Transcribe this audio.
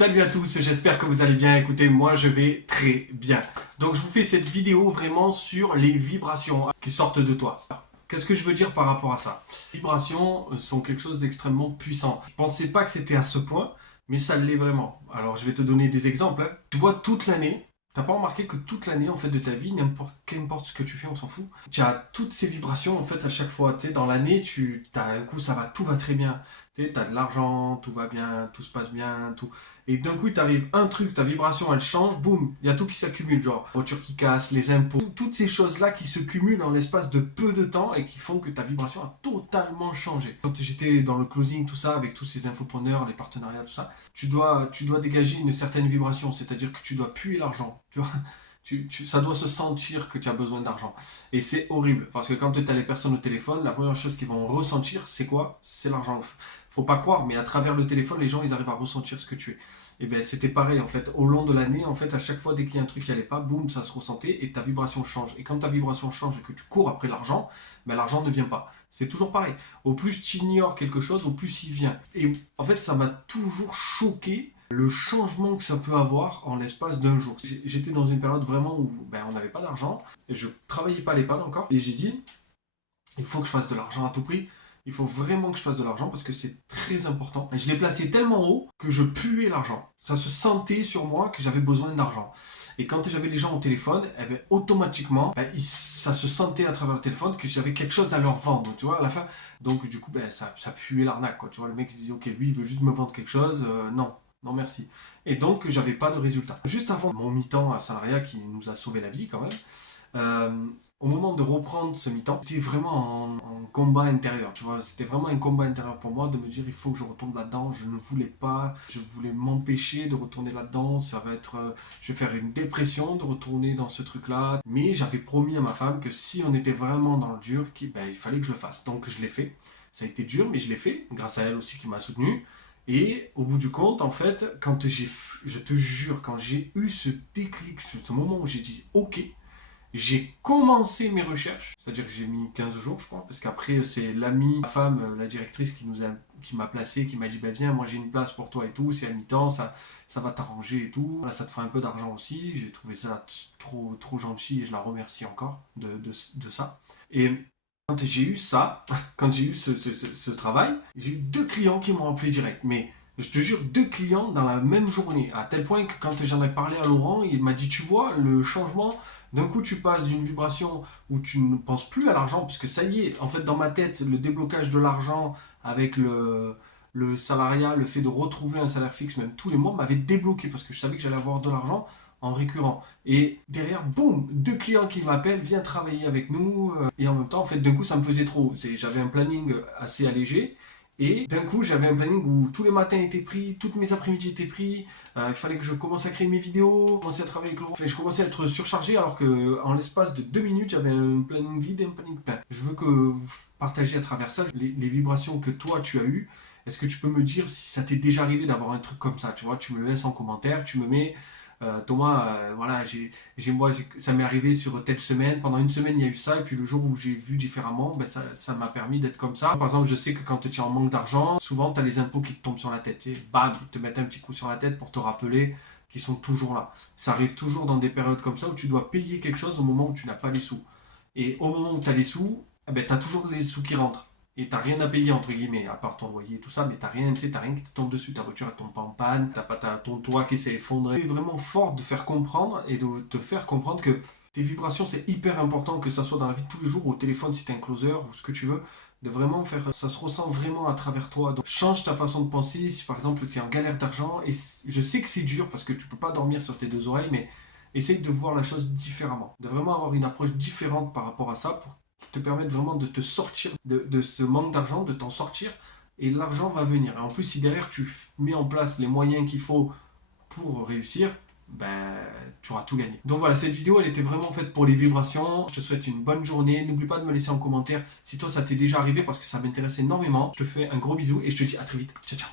Salut à tous, j'espère que vous allez bien. Écoutez, moi je vais très bien. Donc je vous fais cette vidéo vraiment sur les vibrations qui sortent de toi. Qu'est-ce que je veux dire par rapport à ça? Les vibrations sont quelque chose d'extrêmement puissant. Je pensais pas que c'était à ce point, mais ça l'est vraiment. Alors je vais te donner des exemples, hein. Tu vois, toute l'année, t'as pas remarqué que toute l'année en fait de ta vie, qu'importe ce que tu fais, on s'en fout. Tu as toutes ces vibrations en fait à chaque fois. Tu sais, dans l'année, tu as un coup ça va, tout va très bien. Tu sais, t'as de l'argent, tout va bien, tout se passe bien, tout. Et d'un coup, il t'arrive un truc, ta vibration elle change, boum, il y a tout qui s'accumule, genre voiture qui casse, les impôts, toutes ces choses-là qui se cumulent en l'espace de peu de temps et qui font que ta vibration a totalement changé. Quand j'étais dans le closing, tout ça, avec tous ces infopreneurs, les partenariats, tout ça, tu dois dégager une certaine vibration, c'est-à-dire que tu dois puer l'argent, tu vois. Ça doit se sentir que tu as besoin d'argent. Et c'est horrible, parce que quand tu as les personnes au téléphone, la première chose qu'ils vont ressentir, c'est quoi? C'est l'argent. Faut pas croire, mais à travers le téléphone, les gens, ils arrivent à ressentir ce que tu es. Et bien, c'était pareil, en fait. Au long de l'année, en fait, à chaque fois, dès qu'il y a un truc qui allait pas, boum, ça se ressentait et ta vibration change. Et quand ta vibration change et que tu cours après l'argent, ben, l'argent ne vient pas. C'est toujours pareil. Au plus tu ignores quelque chose, au plus il vient. Et en fait, ça m'a toujours choqué le changement que ça peut avoir en l'espace d'un jour. J'étais dans une période vraiment où ben, on n'avait pas d'argent, et je travaillais pas l'EHPAD encore, et j'ai dit, il faut que je fasse de l'argent à tout prix. Il faut vraiment que je fasse de l'argent parce que c'est très important. Et je l'ai placé tellement haut que je puais l'argent. Ça se sentait sur moi que j'avais besoin d'argent. Et quand j'avais les gens au téléphone, eh bien, automatiquement, ben, ça se sentait à travers le téléphone que j'avais quelque chose à leur vendre, tu vois, à la fin. Donc du coup, ben, ça puait l'arnaque, quoi. Tu vois, le mec se disait, ok, lui, il veut juste me vendre quelque chose. Non, non merci. Et donc, j'avais pas de résultat. Juste avant mon mi-temps à salariat qui nous a sauvé la vie quand même, euh, au moment de reprendre ce mi-temps, j'étais vraiment en combat intérieur, tu vois, c'était vraiment un combat intérieur pour moi de me dire il faut que je retourne là-dedans, je ne voulais pas, je voulais m'empêcher de retourner là-dedans, ça va être, je vais faire une dépression de retourner dans ce truc-là, mais j'avais promis à ma femme que si on était vraiment dans le dur, ben, il fallait que je le fasse, donc je l'ai fait, ça a été dur, mais je l'ai fait, grâce à elle aussi qui m'a soutenu, et au bout du compte, en fait, je te jure, quand j'ai eu ce déclic, ce moment où j'ai dit ok, j'ai commencé mes recherches, c'est-à-dire que j'ai mis 15 jours, je crois, parce qu'après, c'est l'amie, ma femme, la directrice qui m'a placé, qui m'a dit bah, viens, moi j'ai une place pour toi et tout, c'est à mi-temps, ça va t'arranger et tout. Là, ça te fera un peu d'argent aussi. J'ai trouvé ça trop, trop gentil et je la remercie encore de ça. Et quand j'ai eu ça, quand j'ai eu ce travail, j'ai eu deux clients qui m'ont appelé direct. Mais je te jure, deux clients dans la même journée. À tel point que quand j'en ai parlé à Laurent, il m'a dit tu vois, le changement, d'un coup tu passes d'une vibration où tu ne penses plus à l'argent, puisque ça y est, en fait dans ma tête, le déblocage de l'argent avec le salariat, le fait de retrouver un salaire fixe même tous les mois m'avait débloqué parce que je savais que j'allais avoir de l'argent en récurrent. Et derrière, boum, deux clients qui m'appellent, viens travailler avec nous. Et en même temps, en fait, d'un coup, ça me faisait trop. J'avais un planning assez allégé. Et d'un coup, j'avais un planning où tous les matins étaient pris, toutes mes après-midi étaient pris. Il fallait que je commence à créer mes vidéos, commencer à travailler avec Laurent. Enfin, je commençais à être surchargé alors que en l'espace de 2 minutes, j'avais un planning vide et un planning plein. Je veux que vous partagiez à travers ça les vibrations que toi tu as eues. Est-ce que tu peux me dire si ça t'est déjà arrivé d'avoir un truc comme ça? Tu vois, tu me le laisses en commentaire, tu me mets Thomas, voilà, ça m'est arrivé sur telle semaine. Pendant une semaine, il y a eu ça. Et puis le jour où j'ai vu différemment, ben, ça m'a permis d'être comme ça. Par exemple, je sais que quand tu es en manque d'argent, souvent, tu as les impôts qui te tombent sur la tête. Et bam, ils te mettent un petit coup sur la tête pour te rappeler qu'ils sont toujours là. Ça arrive toujours dans des périodes comme ça où tu dois payer quelque chose au moment où tu n'as pas les sous. Et au moment où tu as les sous, eh ben, tu as toujours les sous qui rentrent. Et t'as rien à payer entre guillemets, à part ton loyer et tout ça, mais t'as rien qui te tombe dessus, ta voiture elle tombe pas en panne, t'as pas ton toit qui s'est effondré. C'est vraiment fort de faire comprendre et de te faire comprendre que tes vibrations c'est hyper important, que ça soit dans la vie de tous les jours, au téléphone si t'es un closer ou ce que tu veux, de vraiment faire, ça se ressent vraiment à travers toi. Donc change ta façon de penser, si par exemple tu es en galère d'argent, et je sais que c'est dur parce que tu peux pas dormir sur tes deux oreilles, mais essaye de voir la chose différemment, de vraiment avoir une approche différente par rapport à ça pour te permettre vraiment de te sortir de ce manque d'argent, de t'en sortir, et l'argent va venir. Et en plus, si derrière tu mets en place les moyens qu'il faut pour réussir, ben, tu auras tout gagné. Donc voilà, cette vidéo, elle était vraiment faite pour les vibrations. Je te souhaite une bonne journée. N'oublie pas de me laisser en commentaire si toi, ça t'est déjà arrivé parce que ça m'intéresse énormément. Je te fais un gros bisou et je te dis à très vite. Ciao, ciao.